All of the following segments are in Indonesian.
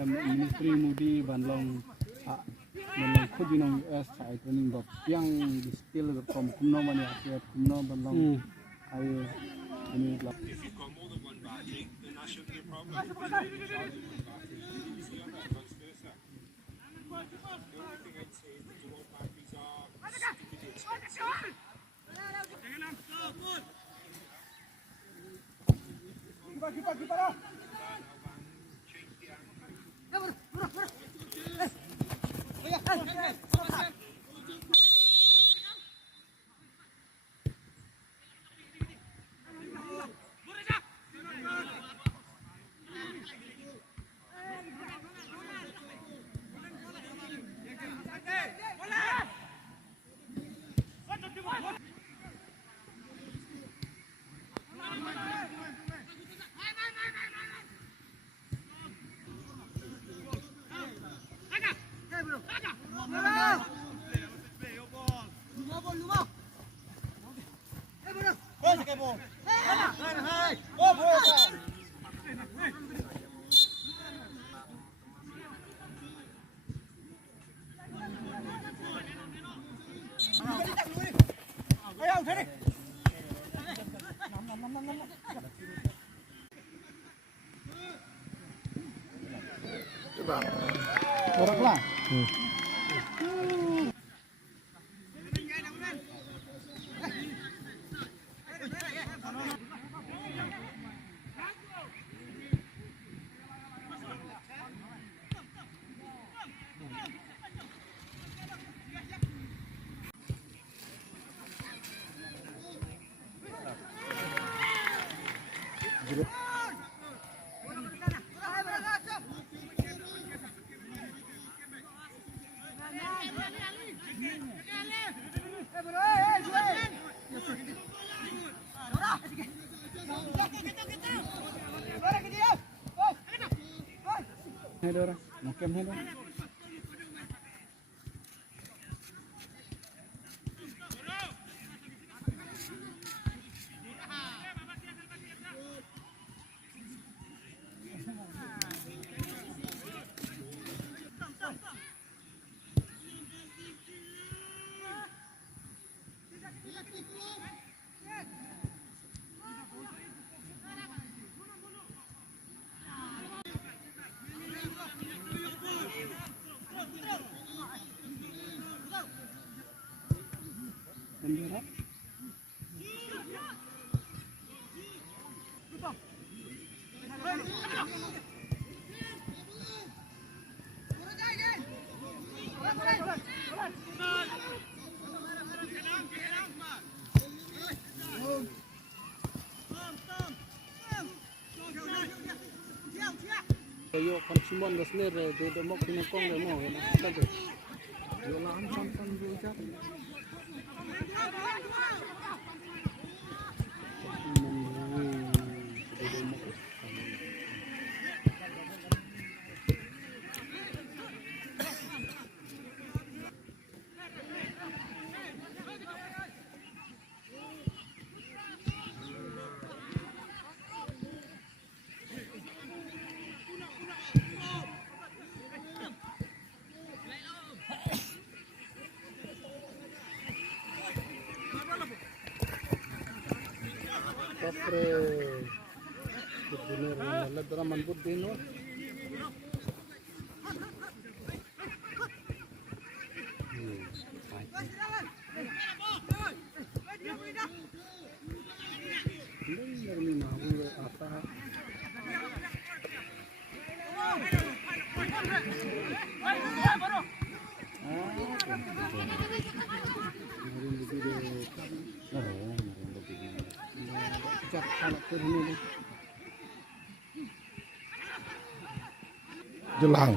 Ministry Mudi Banlong Banlong Kudinong US Chai Training Bob yang di still from Kumno Mani Asia Kumno Banlong ayo ini blog. Orang lah. Hedora, nokem hedora. Bendera. Yo konsumen dasner de mok ni kong le mo na ta de. Yo la am san san bu ja. Kapre benar ladra manbut dino ini mau apa Jelang.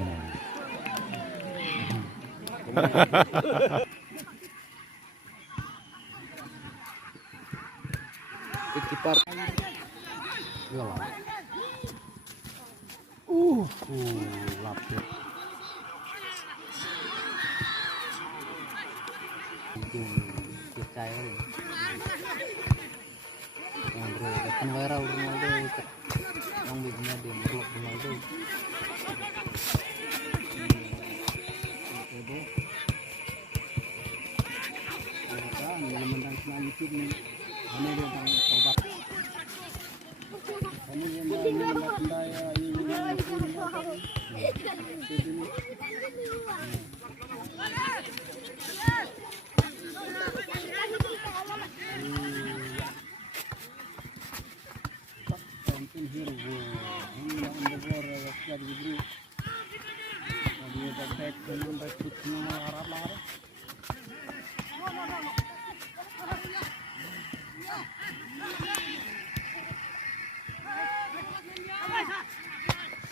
Ikipar. Lapis. Percaya. Yang kan viral rumah dia. Orang bikinnya dia blok dengan itu.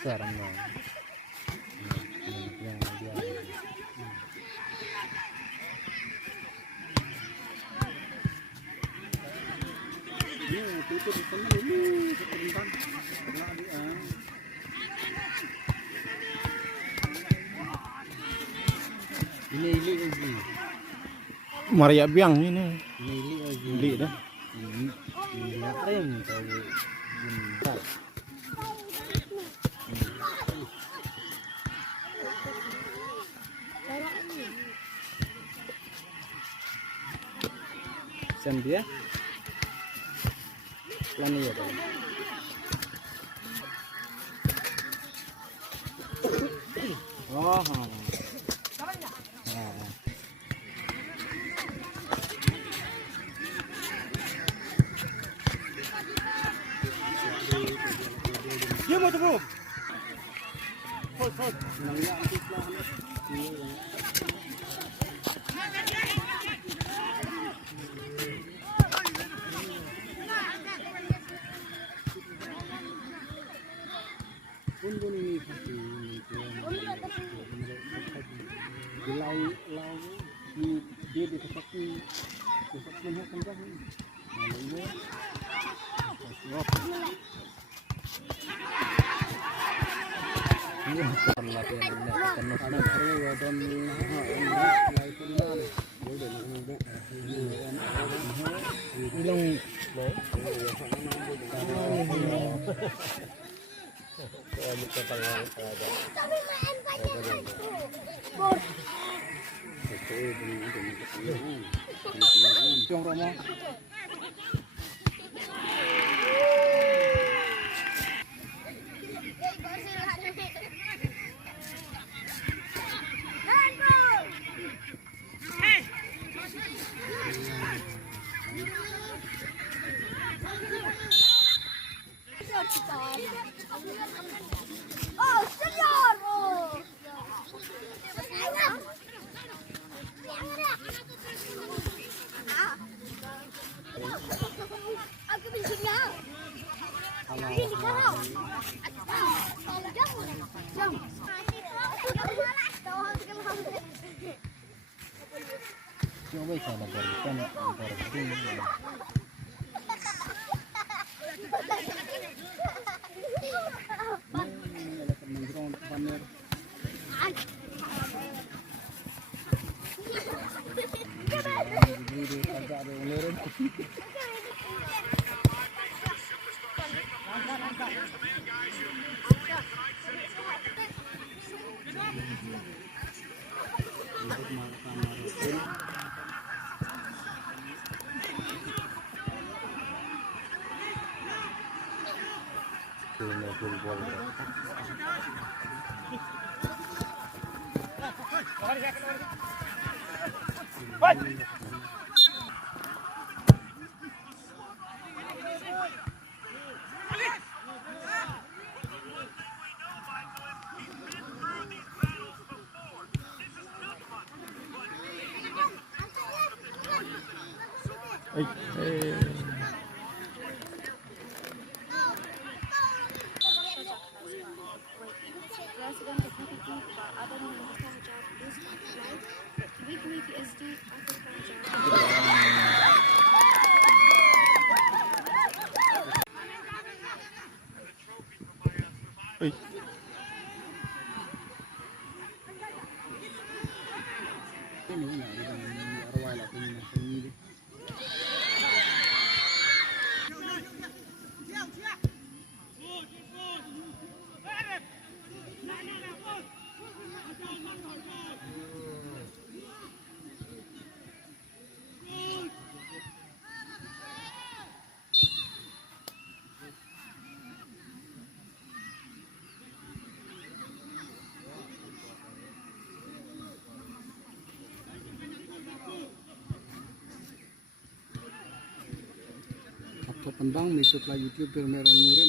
Serem dong. Yang dia ini lagi. Maria biang ini. Ini lagi. Li dah. Ini apa yang tahu? Bentar. Sen dia. Plan ya kan. Oh. Dia mau tuh. Hold. Pun ini pasti Gilai lau dia di tempat mana kan ini. Oh, señor. Aku bencinnya. Ini kalau. Jom. Coba saya berikan penbang mitut la YouTube per meran ngure